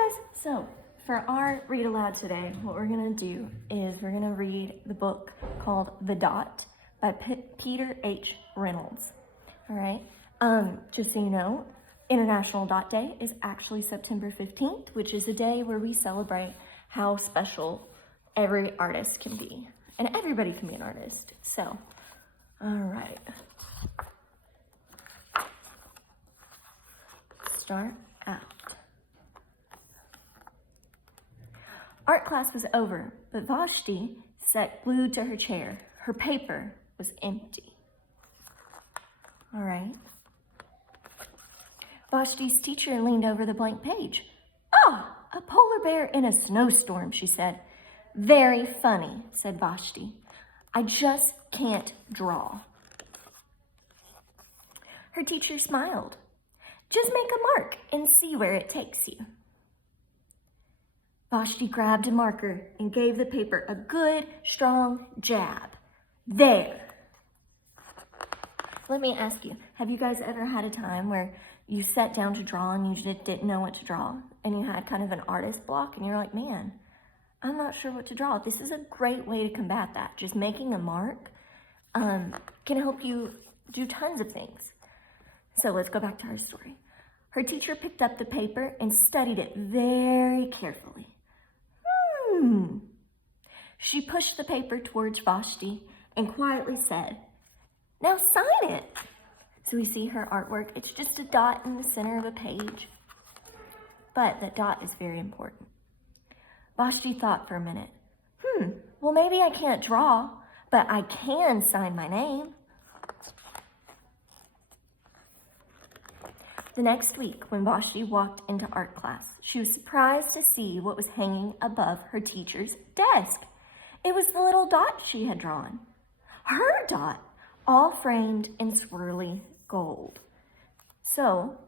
Hi guys! So, for our read aloud today, what we're going to do is we're going to read the book called The Dot by Peter H. Reynolds. Alright, just so you know, International Dot Day is actually September 15th, which is a day where we celebrate how special every artist can be. And everybody can be an artist. So, alright. Start out. Art class was over, but Vashti sat glued to her chair. Her paper was empty. All right. Vashti's teacher leaned over the blank page. "Oh, a polar bear in a snowstorm," she said. "Very funny," said Vashti. "I just can't draw." Her teacher smiled. "Just make a mark and see where it takes you." Vashti grabbed a marker and gave the paper a good, strong jab. There. Let me ask you, have you guys ever had a time where you sat down to draw and you just didn't know what to draw and you had kind of an artist block and you're like, man, I'm not sure what to draw? This is a great way to combat that. Just making a mark can help you do tons of things. So let's go back to our story. Her teacher picked up the paper and studied it very carefully. She pushed the paper towards Vashti and quietly said, "Now sign it." So we see her artwork. It's just a dot in the center of a page. But that dot is very important. Vashti thought for a minute. Well, maybe I can't draw, but I can sign my name. The next week, when Vashti walked into art class, she was surprised to see what was hanging above her teacher's desk. It was the little dot she had drawn. Her dot, all framed in swirly gold. So,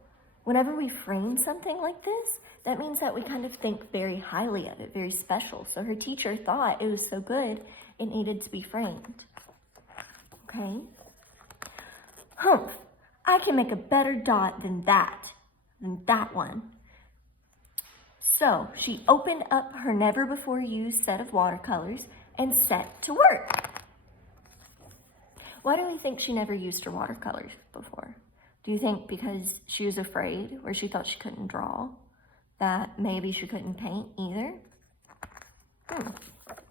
whenever we frame something like this, that means that we kind of think very highly of it, very special. So her teacher thought it was so good, it needed to be framed. Okay? Humph. I can make a better dot than that one. So she opened up her never-before-used set of watercolors and set to work. Why do we think she never used her watercolors before? Do you think because she was afraid, or she thought she couldn't draw, that maybe she couldn't paint either?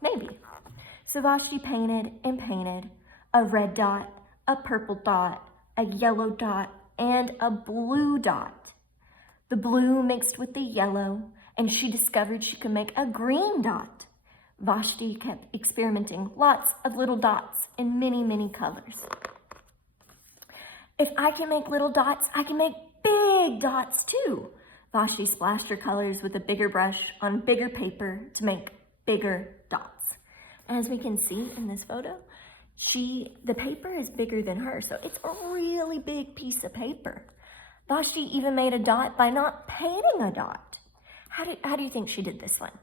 Maybe. So Vashti painted and painted a red dot, a purple dot, a yellow dot, and a blue dot. The blue mixed with the yellow, and she discovered she could make a green dot. Vashti kept experimenting lots of little dots in many, many colors. If I can make little dots, I can make big dots too. Vashti splashed her colors with a bigger brush on bigger paper to make bigger dots. As we can see in this photo, the paper is bigger than her, so it's a really big piece of paper. Vashti even made a dot by not painting a dot. How do you think she did this one?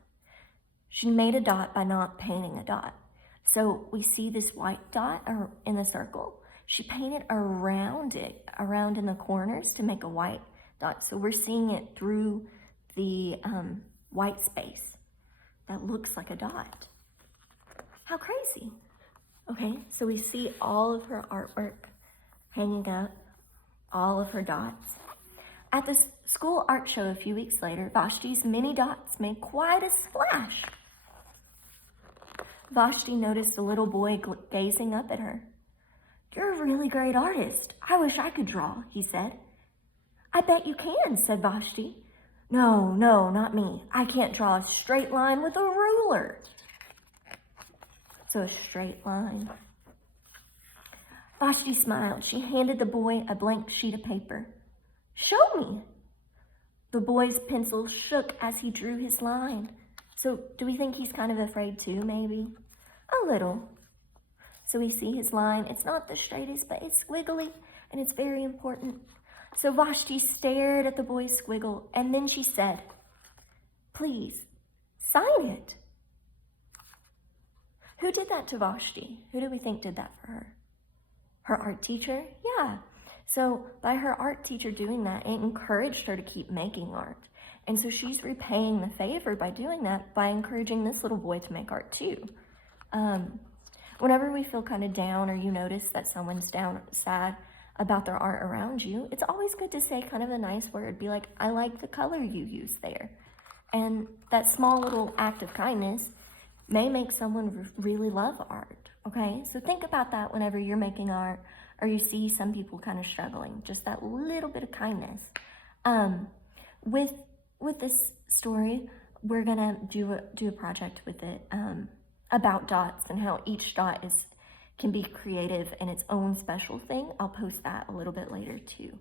She made a dot by not painting a dot. So we see this white dot in the circle. She painted around it, around in the corners to make a white dot. So we're seeing it through the white space that looks like a dot. How crazy. Okay, so we see all of her artwork hanging up, all of her dots. At the school art show a few weeks later, Vashti's mini dots made quite a splash. Vashti noticed the little boy gazing up at her. "You're a really great artist. I wish I could draw," he said. "I bet you can," said Vashti. No, not me. I can't draw a straight line with a ruler." So a straight line. Vashti smiled. She handed the boy a blank sheet of paper. "Show me." The boy's pencil shook as he drew his line. So do we think he's kind of afraid too, maybe? A little. So we see his line. It's not the straightest, but it's squiggly, and it's very important. So Vashti stared at the boy's squiggle, and then she said, "Please, sign it." Who did that to Vashti? Who do we think did that for her? Her art teacher? Yeah. So by her art teacher doing that, it encouraged her to keep making art. And so she's repaying the favor by doing that, by encouraging this little boy to make art too. Whenever we feel kind of down, or you notice that someone's down, sad about their art around you, it's always good to say kind of a nice word. Be like, I like the color you use there. And that small little act of kindness may make someone really love art, okay? So think about that whenever you're making art, or you see some people kind of struggling, just that little bit of kindness. With this story, we're gonna do a project with it about dots and how each dot can be creative in its own special thing. I'll post that a little bit later too.